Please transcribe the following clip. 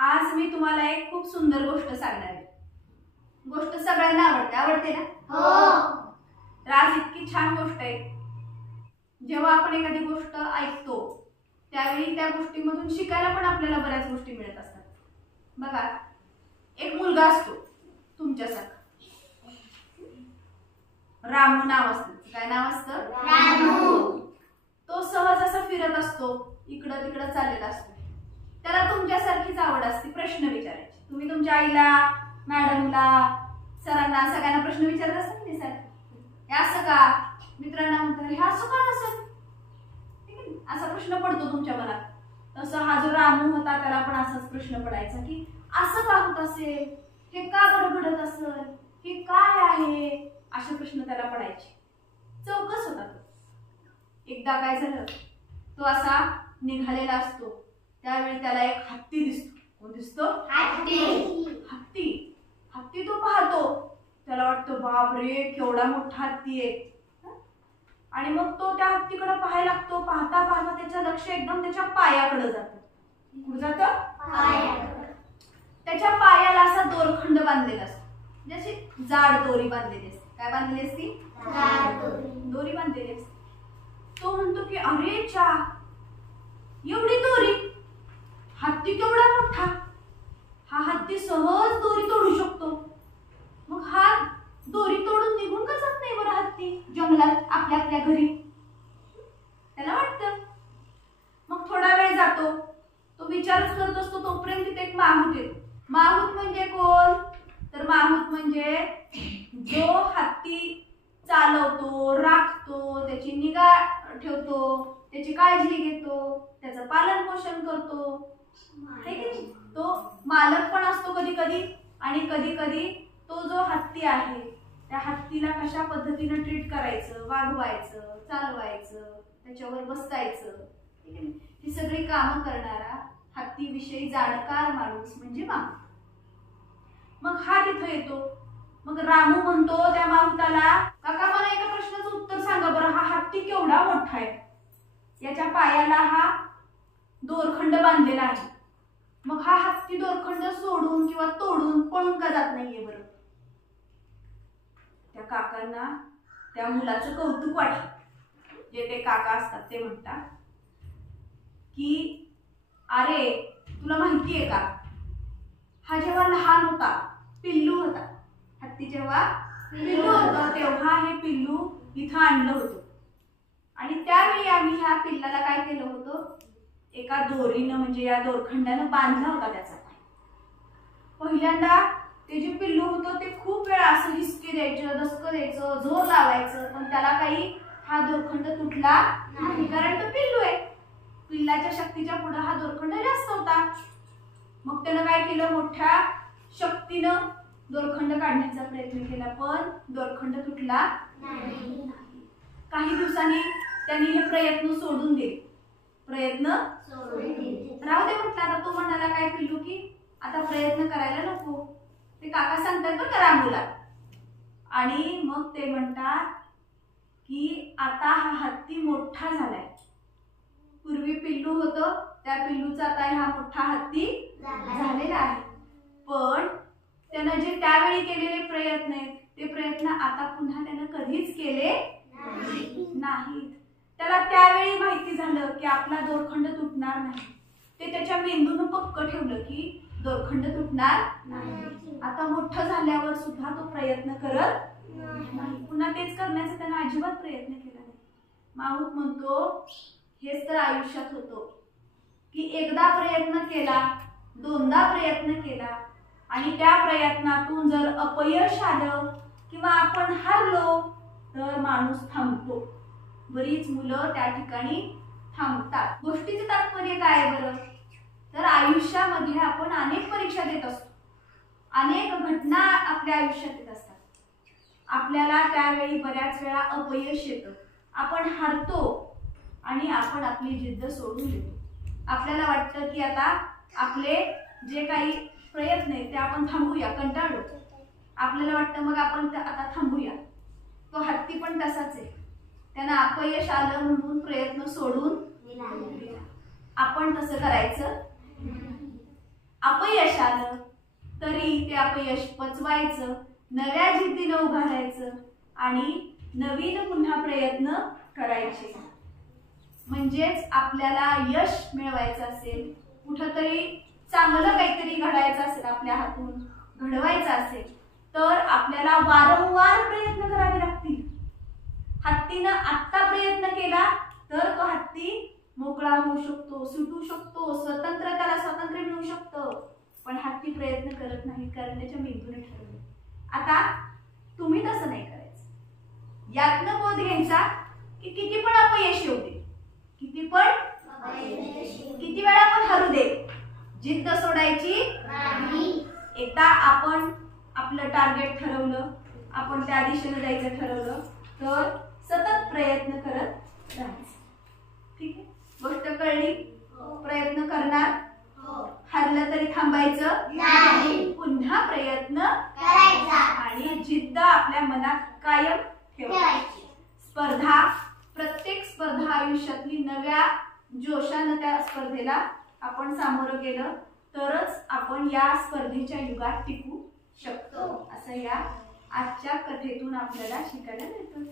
आज मी तुम्हाला एक खूप सुंदर गोष्ट सांगणार आहे। गोष्ट सगळ्यांना आवडते ना? हो। तर आज इतकी छान गोष्ट आहे। जेव्हा आपण एखादी गोष्ट ऐकतो त्यावेळी त्या गोष्टीमधून शिकायला पण आपल्याला बऱ्याच गोष्टी मिळत असतात। बघा, एक मुलगा असतो तुमच्यासारखा, रामू नाव असतं। काय नाव असतं? रामू। तो सहज असा फिरत असतो, इकडं तिकडं चाललेला असतो। त्याला तुमच्यासारखीच आवड असते प्रश्न विचारायची। तुम्ही तुमच्या आईला, मॅडमला, सरांना सगळ्यांना प्रश्न विचारत असता की सर हे असं का, मित्रांना म्हणतात हे असं का नसेल, ठीक आहे, असा प्रश्न पडतो तुमच्या मनात। तसं हा जो रामू होता त्याला पण असाच प्रश्न पडायचा की असं का होत असेल, हे का बरं घडत असेल, हे काय आहे, असे प्रश्न त्याला पडायचे। चौकस होता तो। एकदा काय झालं, तो असा निघालेला असतो त्यावेळी त्याला एक हत्ती दिसतो। कोण दिसतो? हत्ती। हत्ती। हत्ती तो पाहतो, त्याला वाटतं बापरे केवढा मोठा हत्ती आहे। आणि मग तो त्या हत्तीकडे पाहायला लागतो। पाहता पाहता त्याचं लक्ष एकदम त्याच्या पायाकडे जातं। कुठे जातं? पायाकडे। त्याच्या पायाला असा दोरखंड बांधलेला असतो, जशी जाड दोरी बांधलेली असते। काय बांधलेली असती? जाड दोरी बांधलेली असते। तो म्हणतो की अरे चा, एवढी दोरी, हत्ती केवढा मोठा, हा हत्ती सहज दोरी तोडू शकतो। मग हा दोरी तोडून निघून का जात नाही बरं हत्ती जंगलात आपल्या आपल्या घरी, त्याला वाटतं। मग थोडा वेळ जातो, तो विचारच करत असतो, तोपर्यंत तिथे एक माहूत येतो। माहूत म्हणजे कोण? तर माहूत म्हणजे जो हत्ती चालवतो, राखतो, त्याची निगा ठेवतो, त्याची काळजी घेतो, त्याचं पालन पोषण करतो, तो मालक पण असतो कधी कधी। आणि कधी कधी तो जो हत्ती आहे त्या हत्तीला कशा पद्धतीने ट्रीट करायचं, वागवायचं, चालवायचं, त्याच्यावर बसायचं, ठीक आहे, ही सगळी कामं करणारा हत्तीविषयी जाणकार माणूस म्हणजे माहूत। मग हा तिथे येतो। मग रामू म्हणतो त्या माहुताला, काका मला एका प्रश्नाचं उत्तर सांगा बरं, हा हत्ती केवढा मोठा आहे, याच्या पायाला हा दोरखंड बांधलेला आहे, मग हा हत्ती दोरखंड सोडून किंवा तोडून पळून का जात नाहीये बरं? त्या काकांना त्या मुलाचं कौतुक वाटलं। जे ते काका असतात ते म्हणतात की अरे तुला माहितीये का, हा जेव्हा लहान होता, पिल्लू होता, हत्ती जेव्हा पिल्लू होतं तेव्हा हे पिल्लू इथं आणलं होतं। आणि त्यावेळी आम्ही ह्या पिल्लाला काय केलं होतं, एका दोरीनं म्हणजे या दोरखंडानं बांधला होता त्याचा पाय। पहिल्यांदा ते जे पिल्लू होतं ते खूप वेळा असं हिसके द्यायचं, दसकं द्यायचं, जोर लावायचं, पण त्याला काही हा दोरखंड तुटला नाही, कारण तो पिल्लू आहे। पिल्लाच्या शक्तीच्या पुढे हा दोरखंड जास्त होता। मग त्यानं काय केलं, मोठ्या शक्तीनं दोरखंड काढण्याचा प्रयत्न केला, पण दोरखंड तुटला नाही। काही दिवसांनी त्यांनी हे प्रयत्न सोडून दिले। प्रयत्न राहू दे म्हटलं। आता तो म्हणाला काय पिल्लू की आता प्रयत्न करायला नको, ते काका सांगतात बरं का रामूला। आणि मग ते म्हणतात की आता हा हत्ती मोठा झालाय, पूर्वी पिल्लू होतं त्या पिल्लूचा आता हा मोठा हत्ती झालेला आहे, पण त्यानं जे त्यावेळी केलेले प्रयत्न आहेत ते प्रयत्न आता पुन्हा त्यानं कधीच केले नाहीत। त्याला त्यावेळी माहिती झालं की आपला दोरखंड तुटणार नाही, ते त्याच्या मेंदूनं पक्क ठेवलं की दोरखंड तुटणार नाही। आता मोठं झाल्यावर सुद्धा तो प्रयत्न करत नाही, पुन्हा तेच करण्याचा त्यानं अजिबात प्रयत्न केला नाही। माहूत म्हणतो हेच तर आयुष्यात होतो की एकदा प्रयत्न केला, दोनदा प्रयत्न केला, आणि त्या प्रयत्नातून जर अपयश आलं किंवा आपण हारलो तर माणूस थांबतो। बरीच मुलं त्या ठिकाणी थांबतात। गोष्टीचं तात्पर्य काय बरं, तर आयुष्यामध्ये आपण अनेक परीक्षा देत असतो, अनेक घटना आपल्या आयुष्यात येत असतात। आपल्याला त्यावेळी बऱ्याच वेळा अपयश येतं, आपण हारतो आणि आपण आपली जिद्द सोडून देतो। आपल्याला वाटतं की आता आपले जे काही प्रयत्न आहेत ते आपण थांबूया, कंटाळलो, आपल्याला वाटतं मग आपण आता थांबूया। तो हत्ती पण तसाच आहे, त्यानं अपयश आलं म्हणून प्रयत्न सोडून दिला। आपण तसं करायचं अपयश आलं तरी ते अपयश पचवायचं, नव्या जिद्दीनं उभं राहायचं आणि नवीन पुन्हा प्रयत्न करायचे. म्हणजेच आपल्याला यश मिळवायचं असेल, कुठंतरी चांगलं काहीतरी घडायचं असेल, आपल्या हातून घडवायचं असेल तर आपल्याला वारंवार प्रयत्न करावे लागतील. हत्तीनं आत्ता प्रयत्न केला तर तो हत्ती मोकळा होऊ शकतो, सुटू शकतो, त्याला स्वातंत्र्य मिळू शकतं. पण हत्ती प्रयत्न करत नाही कारण त्याच्या मेंदूने ठरवलं. आता तुम्ही तसं नाही करायचं. यातनं बोध घ्यायचा की किती पण अपयश येऊ दे, किती वेळा पण हरू दे, जिद्द सोडायची नाही. एकदा आपण आपलं टार्गेट ठरवलं, आपण त्या दिशेने जायचं ठरवलं तर सतत प्रयत्न करत राहायचं. ठीक आहे, गोष्ट कळली? प्रयत्न करणार, हरलं तरी थांबायचं नाही. पुन्हा प्रयत्न करायचा. आणि जिद्द आपल्या मनात कायम ठेवायची. स्पर्धा, प्रत्येक स्पर्धा आयुष्यातली नव्या जोशानं त्या स्पर्धेला आपण सामोरं गेलं तरच आपण या स्पर्धेच्या युगात टिकू शकतो, असं या आजच्या कथेतून आपल्याला शिकायला मिळतं.